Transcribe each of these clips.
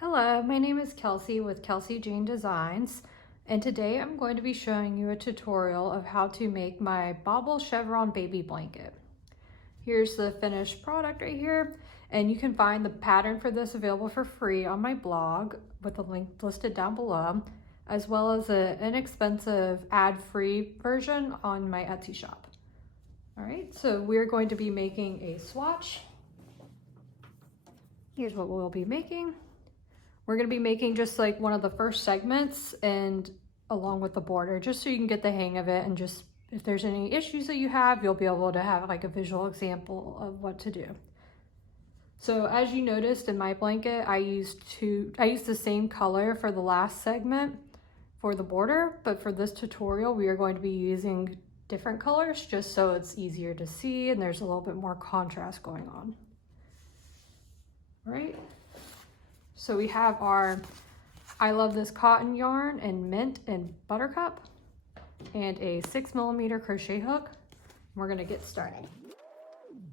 Hello, my name is Kelsey with Kelsey Jane Designs, and today I'm going to be showing you a tutorial of how to make my Bobble Chevron baby blanket. Here's the finished product right here, and you can find the pattern for this available for free on my blog with the link listed down below, as well as an inexpensive ad-free version on my Etsy shop. All right, so we're going to be making a swatch. Here's what we'll be making. We're going to be making just like one of the first segments and along with the border, just so you can get the hang of it, and just if there's any issues that you have, you'll be able to have like a visual example of what to do. So as you noticed in my blanket, I used the same color for the last segment for the border, but for this tutorial we are going to be using different colors just so it's easier to see and there's a little bit more contrast going on. All right. So we have our I Love This Cotton yarn in Mint and Buttercup and a 6mm crochet hook. We're gonna get started.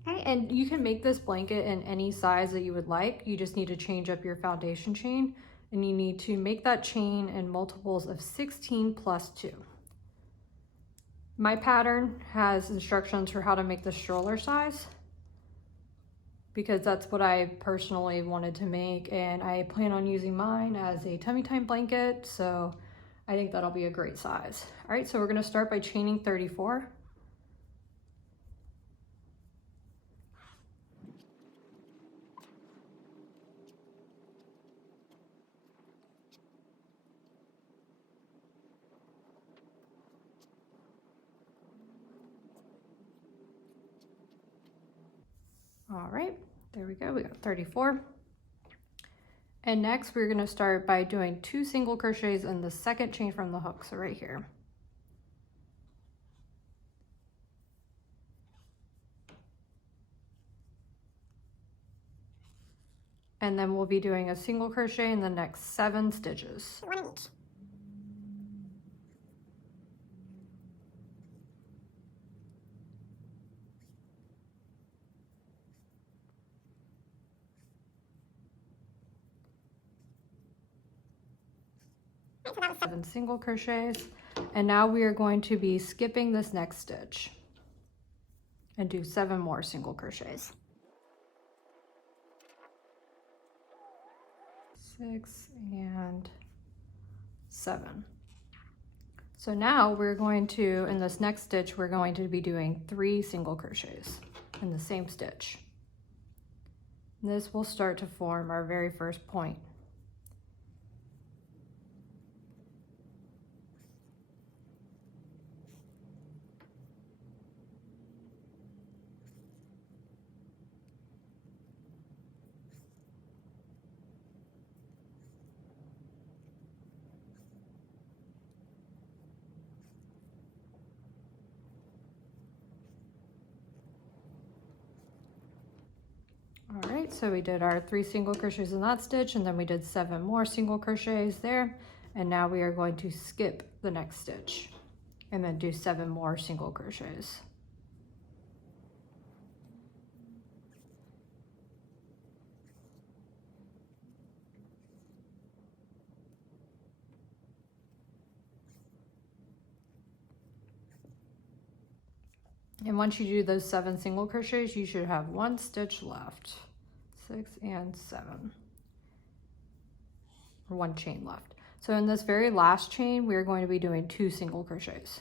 Okay, and you can make this blanket in any size that you would like. You just need to change up your foundation chain, and you need to make that chain in multiples of 16 plus 2. My pattern has instructions for how to make the stroller size, because that's what I personally wanted to make, and I plan on using mine as a tummy time blanket, so I think that'll be a great size. All right, so we're gonna start by chaining 34. All right, there we go, we got 34. And next we're gonna start by doing 2 single crochets in the second chain from the hook, so right here. And then we'll be doing a single crochet in the next 7 stitches. 1 in each. So that was 7 single crochets, and now we are going to be skipping this next stitch and do 7 more single crochets. 6 and 7. So now we're going to, in this next stitch, we're going to be doing 3 single crochets in the same stitch. This will start to form our very first point. All right, so we did our 3 single crochets in that stitch, and then we did 7 more single crochets there, and now we are going to skip the next stitch and then do 7 more single crochets. And once you do those 7 single crochets, you should have 1 stitch left. 6 and 7, or 1 chain left. So in this very last chain, we are going to be doing 2 single crochets.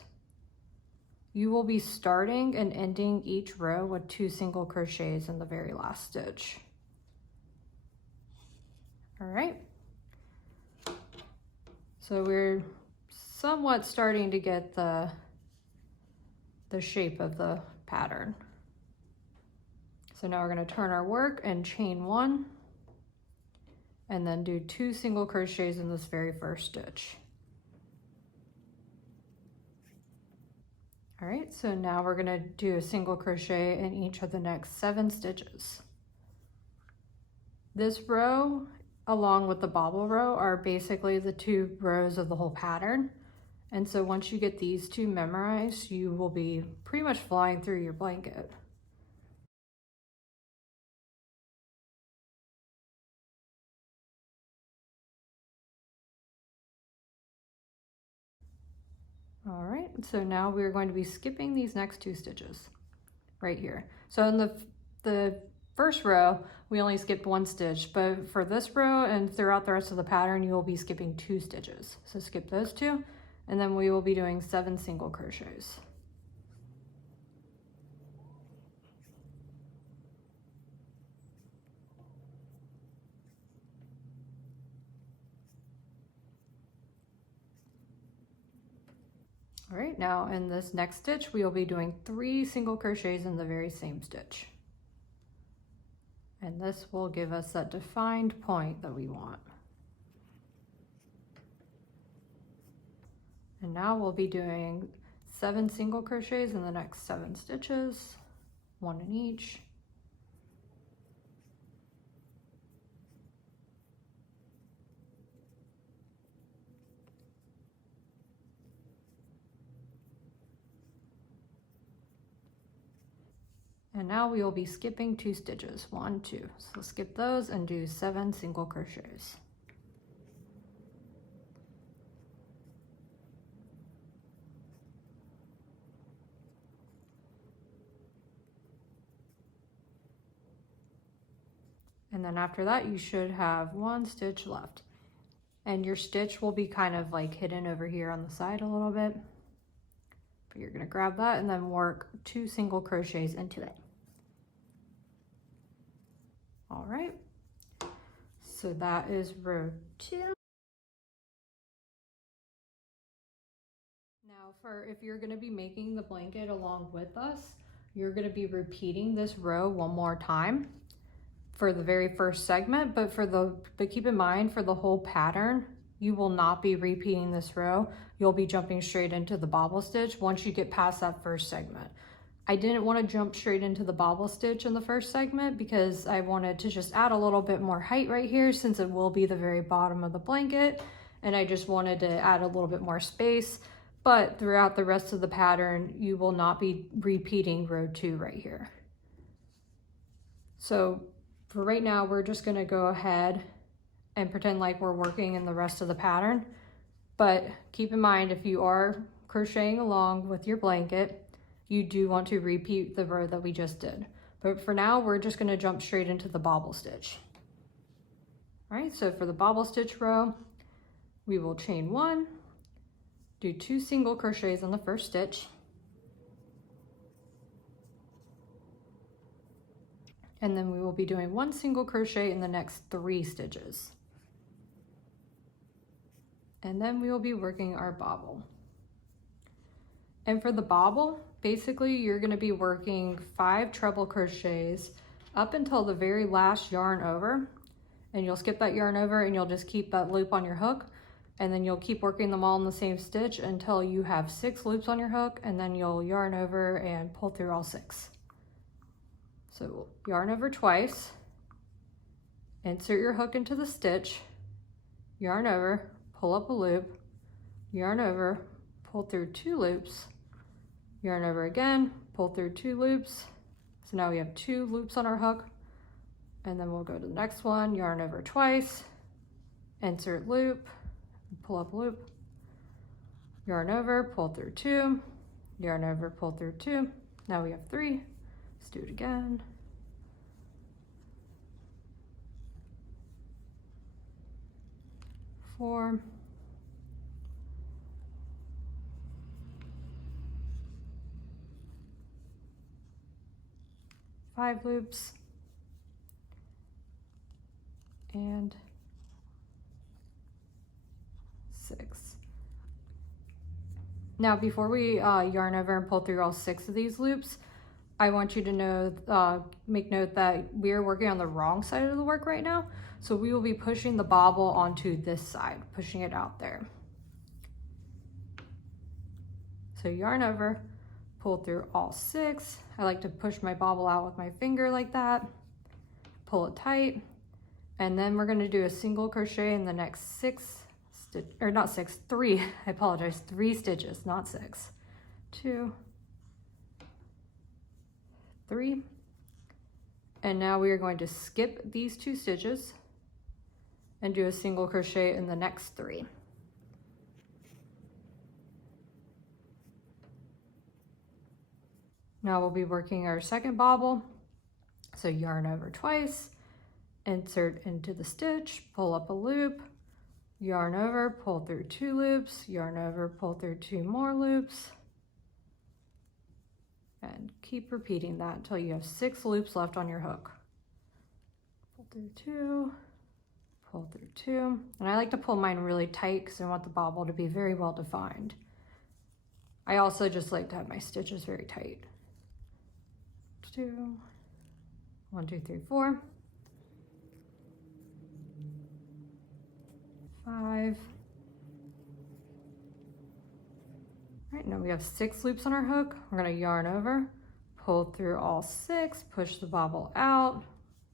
You will be starting and ending each row with 2 single crochets in the very last stitch. All right. So we're somewhat starting to get the shape of the pattern. So now we're going to turn our work and chain 1 and then do 2 single crochets in this very first stitch. All right, so now we're going to do a single crochet in each of the next 7 stitches. This row along with the bobble row are basically the 2 rows of the whole pattern. And so once you get these 2 memorized, you will be pretty much flying through your blanket. All right, so now we're going to be skipping these next 2 stitches right here. So in the first row, we only skipped 1 stitch, but for this row and throughout the rest of the pattern, you will be skipping 2 stitches. So skip those 2, and then we will be doing 7 single crochets. All right, now in this next stitch, we will be doing 3 single crochets in the very same stitch. And this will give us that defined point that we want. And now we'll be doing 7 single crochets in the next 7 stitches, 1 in each. And now we will be skipping 2 stitches, 1, 2. So skip those and do 7 single crochets. And then after that, you should have 1 stitch left. And your stitch will be kind of like hidden over here on the side a little bit. But you're gonna grab that and then work 2 single crochets into it. All right, so that is row 2. Now if you're gonna be making the blanket along with us, you're gonna be repeating this row 1 more time for the very first segment, but keep in mind for the whole pattern, you will not be repeating this row. You'll be jumping straight into the bobble stitch once you get past that first segment. I didn't want to jump straight into the bobble stitch in the first segment because I wanted to just add a little bit more height right here since it will be the very bottom of the blanket, and I just wanted to add a little bit more space. But throughout the rest of the pattern, you will not be repeating row 2 right here. So for right now, we're just going to go ahead and pretend like we're working in the rest of the pattern. But keep in mind, if you are crocheting along with your blanket, you do want to repeat the row that we just did. But for now, we're just going to jump straight into the bobble stitch. All right, so for the bobble stitch row, we will chain 1, do 2 single crochets on the first stitch, and then we will be doing 1 single crochet in the next 3 stitches. And then we will be working our bobble. And for the bobble, basically you're going to be working 5 treble crochets up until the very last yarn over, and you'll skip that yarn over and you'll just keep that loop on your hook, and then you'll keep working them all in the same stitch until you have 6 loops on your hook, and then you'll yarn over and pull through all 6. So yarn over twice, insert your hook into the stitch, yarn over, pull up a loop, yarn over, pull through 2 loops, yarn over again, pull through 2 loops. So now we have 2 loops on our hook, and then we'll go to the next one, yarn over twice, insert loop, pull up a loop, yarn over, pull through 2, yarn over, pull through 2. Now we have 3. Let's do it again. Four. 5 loops. And 6. Now before we yarn over and pull through all 6 of these loops, I want you to know, make note that we are working on the wrong side of the work right now. So we will be pushing the bobble onto this side, pushing it out there. So yarn over, pull through all 6. I like to push my bobble out with my finger like that, pull it tight, and then we're going to do a single crochet in the next 3, I apologize, 3 stitches, not 6. 2, 3, and now we are going to skip these 2 stitches and do a single crochet in the next 3. Now we'll be working our second bobble. So yarn over twice, insert into the stitch, pull up a loop, yarn over, pull through 2 loops, yarn over, pull through 2 more loops, and keep repeating that until you have 6 loops left on your hook. Pull through 2, pull through 2, and I like to pull mine really tight because I want the bobble to be very well defined. I also just like to have my stitches very tight. 2, 1, 2, 3, 4, 5. All right, now we have 6 loops on our hook. We're going to yarn over, pull through all 6, push the bobble out,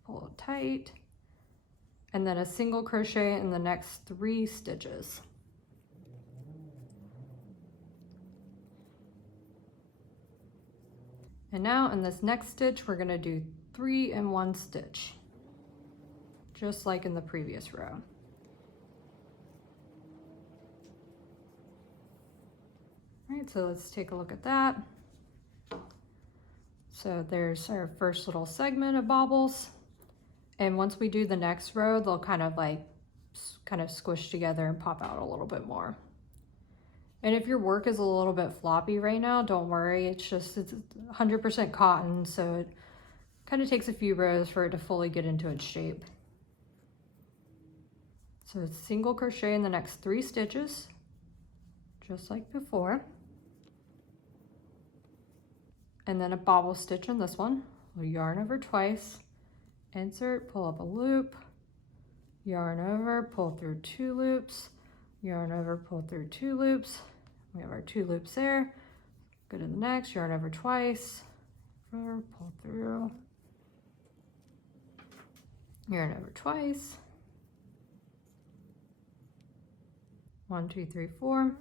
pull it tight, and then a single crochet in the next 3 stitches. And now in this next stitch, we're going to do 3 in 1 stitch, just like in the previous row. All right, so let's take a look at that. So there's our first little segment of bobbles. And once we do the next row, they'll kind of squish together and pop out a little bit more. And if your work is a little bit floppy right now, don't worry. It's 100% cotton, so it kind of takes a few rows for it to fully get into its shape. So it's single crochet in the next 3 stitches, just like before. And then a bobble stitch in this one. We'll yarn over twice, insert, pull up a loop, yarn over, pull through 2 loops, yarn over, pull through 2 loops. We have our 2 loops there. Go to the next, yarn over twice, pull through, yarn over twice. 1, 2, 3, 4.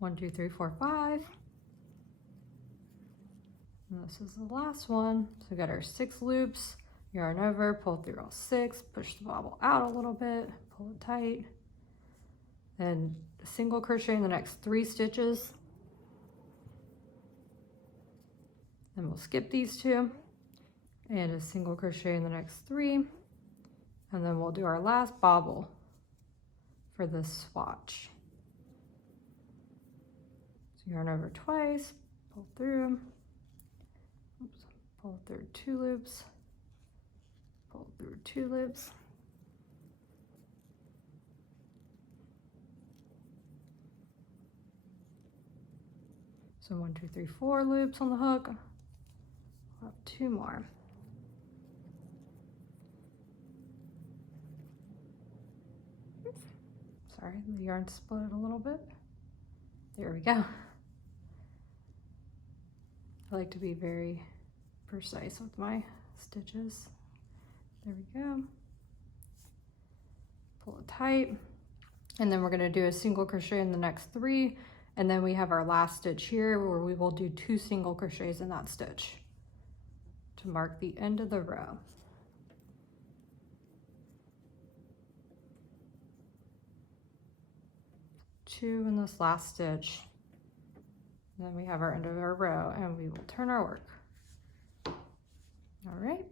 1, 2, 3, 4, 5. And this is the last one. So we got our 6 loops, yarn over, pull through all 6, push the bobble out a little bit, pull it tight, and a single crochet in the next 3 stitches. Then we'll skip these 2, and a single crochet in the next 3, and then we'll do our last bobble for this swatch. So yarn over twice, pull through, oops, pull through 2 loops, pull through 2 loops, so 1, 2, 3, 4 loops on the hook. We'll have 2 more. Oops. Sorry, the yarn split a little bit. There we go. I like to be very precise with my stitches. There we go. Pull it tight. And then we're going to do a single crochet in the next 3. And then we have our last stitch here where we will do 2 single crochets in that stitch to mark the end of the row. Two in this last stitch. And then we have our end of our row and we will turn our work. All right.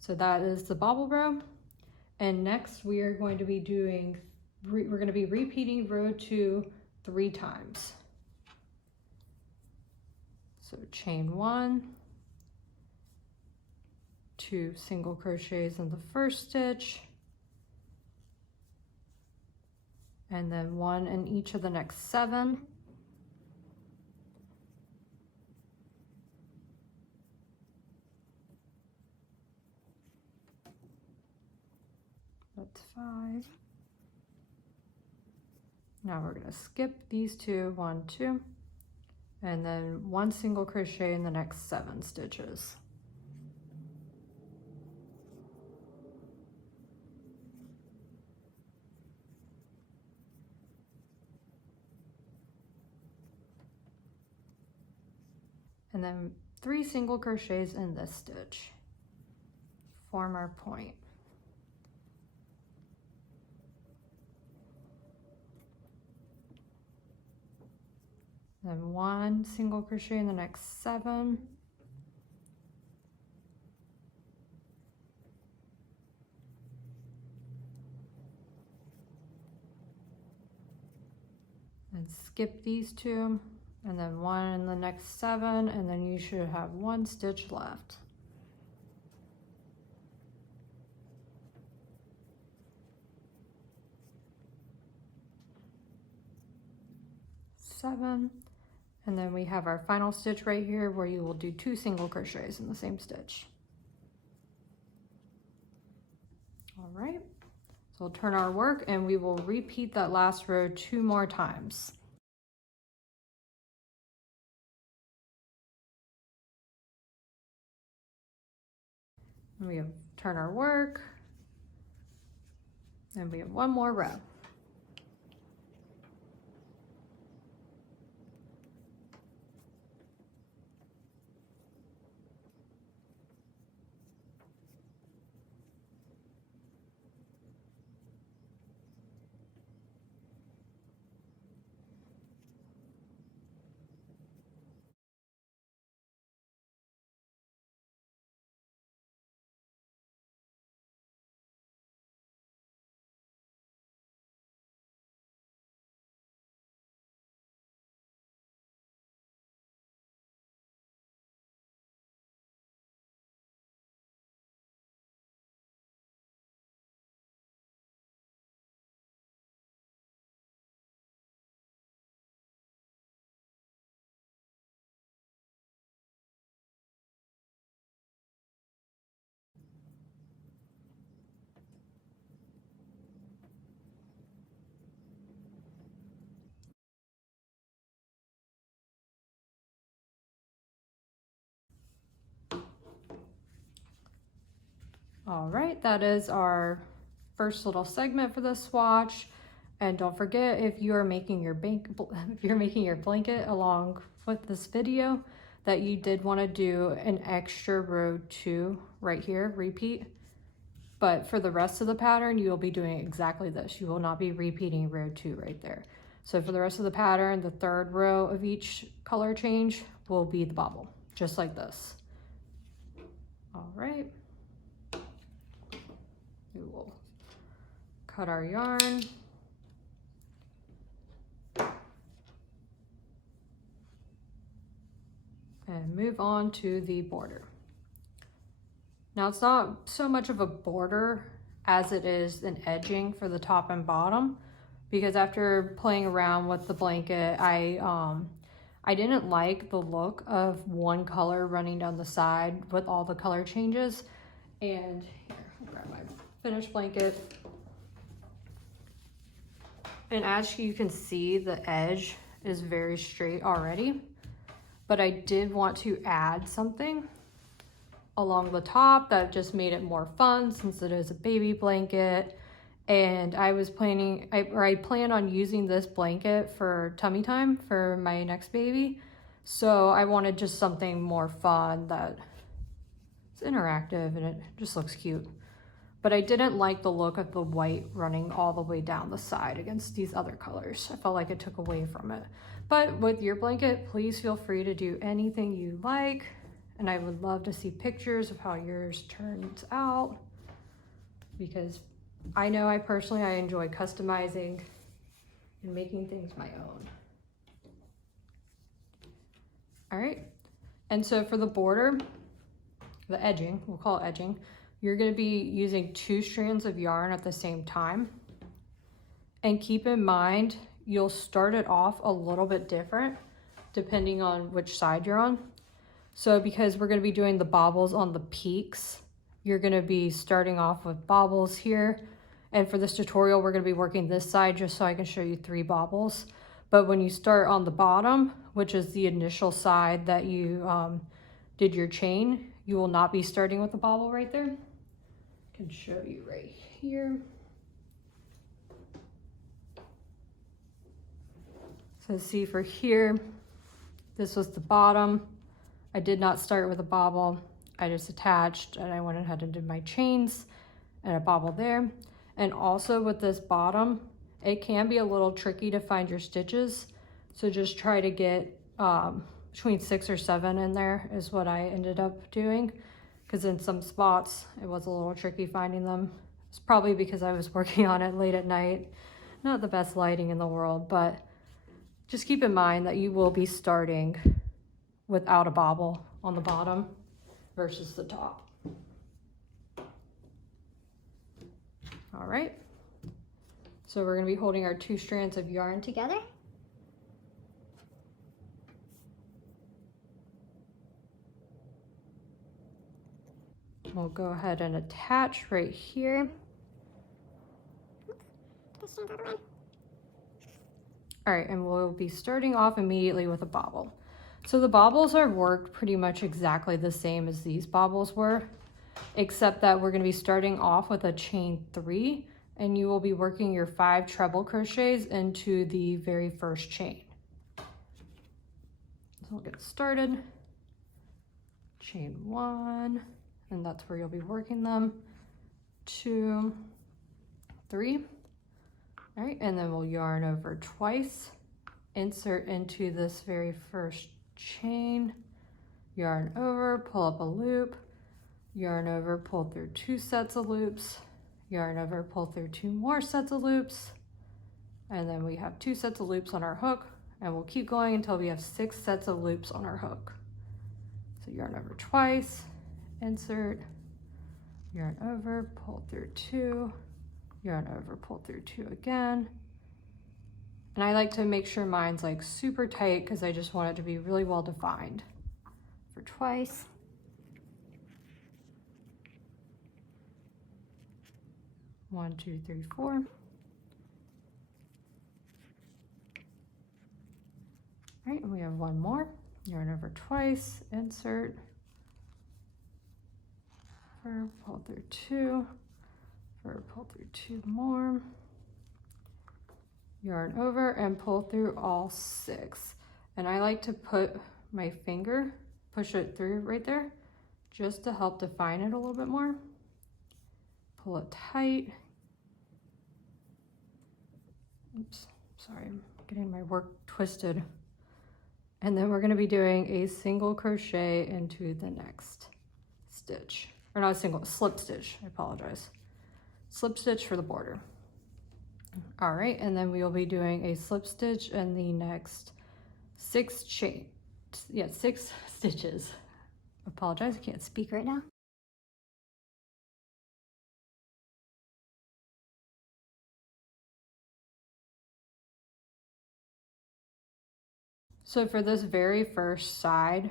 So that is the bobble row. And next we are going to be doing, we're going to be repeating row 2 3 times. So chain 1, 2 single crochets in the first stitch, and then 1 in each of the next 7. That's 5. Now we're going to skip these 2, 1, 2, and then 1 single crochet in the next 7 stitches. And then 3 single crochets in this stitch. Form our point. then 1 single crochet in the next 7, and skip these 2, and then 1 in the next 7, and then you should have 1 stitch left. Seven, and then we have our final stitch right here where you will do 2 single crochets in the same stitch. All right, so we'll turn our work and we will repeat that last row 2 more times. And we have turn our work, and we have 1 more row. All right, that is our first little segment for this swatch. And don't forget, if you are making your blanket along with this video, that you did want to do an extra row 2 right here, repeat. But for the rest of the pattern, you will be doing exactly this. You will not be repeating row 2 right there. So for the rest of the pattern, the 3rd row of each color change will be the bobble, just like this. All right. We will cut our yarn. And move on to the border. Now it's not so much of a border as it is an edging for the top and bottom, because after playing around with the blanket, I didn't like the look of one color running down the side with all the color changes. And here, I'll grab my finished blanket. And as you can see, the edge is very straight already, but I did want to add something along the top that just made it more fun since it is a baby blanket. And I was planning, I plan on using this blanket for tummy time for my next baby. So I wanted just something more fun that is interactive and it just looks cute. But I didn't like the look of the white running all the way down the side against these other colors. I felt like it took away from it. But with your blanket, please feel free to do anything you like. And I would love to see pictures of how yours turns out, because I know I enjoy customizing and making things my own. All right, and so for the border, the edging, we'll call it edging, you're going to be using 2 strands of yarn at the same time. And keep in mind, you'll start it off a little bit different depending on which side you're on. So because we're going to be doing the bobbles on the peaks, you're going to be starting off with bobbles here. And for this tutorial, we're going to be working this side just so I can show you 3 bobbles. But when you start on the bottom, which is the initial side that you did your chain, you will not be starting with the bobble right there. I can show you right here. So see for here, this was the bottom. I did not start with a bobble. I just attached and I went ahead and did my chains and a bobble there. And also with this bottom, it can be a little tricky to find your stitches. So just try to get between 6 or 7 in there is what I ended up doing, because in some spots it was a little tricky finding them. It's probably because I was working on it late at night. Not the best lighting in the world, but just keep in mind that you will be starting without a bobble on the bottom versus the top. All right, so we're going to be holding our 2 strands of yarn together. We'll go ahead and attach right here. All right, and we'll be starting off immediately with a bobble. So the bobbles are worked pretty much exactly the same as these bobbles were, except that we're going to be starting off with a chain 3, and you will be working your 5 treble crochets into the very first chain. So we'll get started. Chain 1, and that's where you'll be working them. 2, 3. All right, and then we'll yarn over twice, insert into this very first chain, yarn over, pull up a loop, yarn over, pull through 2 sets of loops, yarn over, pull through 2 more sets of loops, and then we have 2 sets of loops on our hook, and we'll keep going until we have 6 sets of loops on our hook. So yarn over twice, insert, yarn over, pull through 2, yarn over, pull through 2 again. And I like to make sure mine's like super tight because I just want it to be really well defined. For twice. One, two, three, 4. All right, and we have 1 more. Yarn over twice, insert, pull through 2, pull through 2 more, yarn over and pull through all 6. And I like to put my finger, push it through right there, just to help define it a little bit more. Pull it tight. Oops, sorry, I'm getting my work twisted. And then we're going to be doing a single crochet into the next stitch, or not a single, slip stitch, I apologize. Slip stitch for the border. All right, and then we will be doing a slip stitch in the next 6 stitches. Apologize, I can't speak right now. So for this very first side,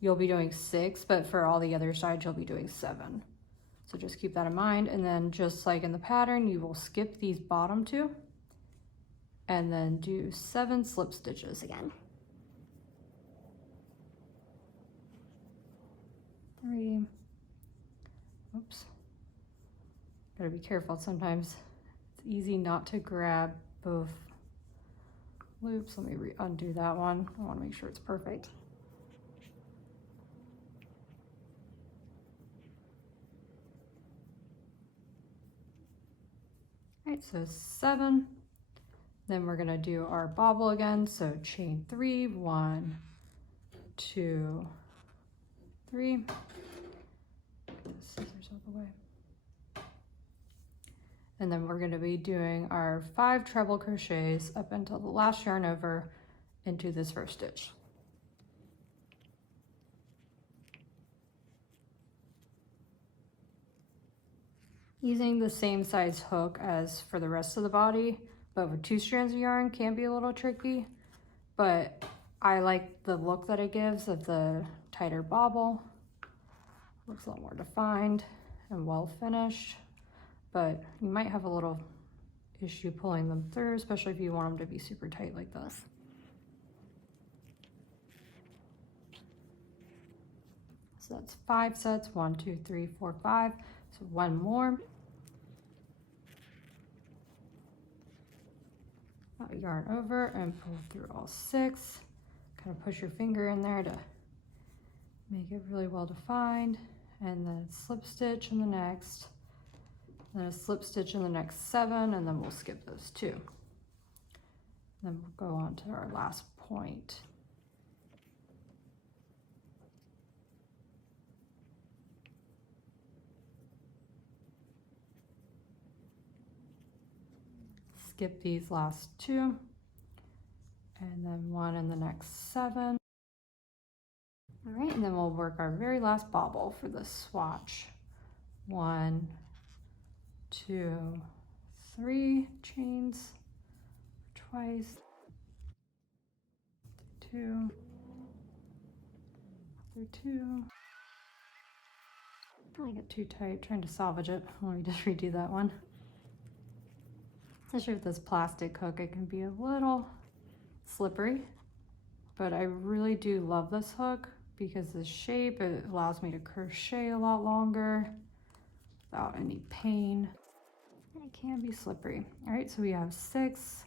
you'll be doing 6, but for all the other sides, you'll be doing 7. So just keep that in mind. And then just like in the pattern, you will skip these bottom 2 and then do 7 slip stitches again. 3. Oops. Gotta be careful. Sometimes it's easy not to grab both loops. Let me undo that one. I want to make sure it's perfect. All right, so 7. Then we're gonna do our bobble again. So chain 3, 1, 2, 3. Get the scissors out of the way. And then we're gonna be doing our 5 treble crochets up until the last yarn over into this first stitch. Using the same size hook as for the rest of the body, but with 2 strands of yarn can be a little tricky, but I like the look that it gives of the tighter bobble. Looks a lot more defined and well finished, but you might have a little issue pulling them through, especially if you want them to be super tight like this. So that's 5 sets, 1, 2, 3, 4, 5. So 1 more. Yarn over and pull through all 6. Kind of push your finger in there to make it really well defined, and then slip stitch in the next, then a slip stitch in the next 7, and then we'll skip those 2. Then we'll go on to our last point. Skip these last 2, and then 1 in the next 7. All right, and then we'll work our very last bobble for the swatch. 1, 2, 3 chains, twice, 2, 2. I get too tight trying to salvage it. Let me just redo that one. Especially with this plastic hook, it can be a little slippery, but I really do love this hook because the shape, it allows me to crochet a lot longer without any pain. It can be slippery. All right, so we have 6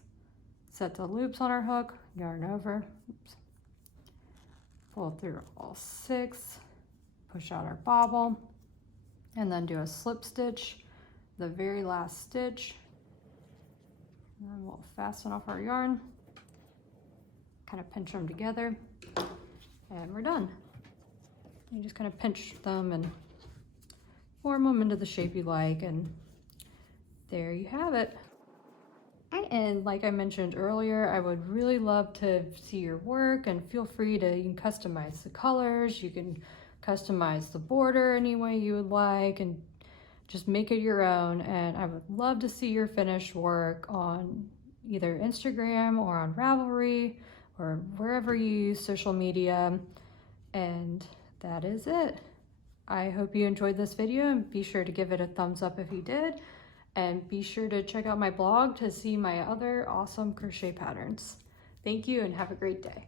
set the loops on our hook, yarn over, oops. Pull through all 6, push out our bobble, and then do a slip stitch, the very last stitch. And then we'll fasten off our yarn, kind of pinch them together, and we're done. You just kind of pinch them and form them into the shape you like, and there you have it. And like I mentioned earlier, I would really love to see your work, and feel free to, you can customize the colors, you can customize the border any way you would like, and just make it your own. And I would love to see your finished work on either Instagram or on Ravelry or wherever you use social media. And that is it. I hope you enjoyed this video, and be sure to give it a thumbs up if you did. And be sure to check out my blog to see my other awesome crochet patterns. Thank you and have a great day.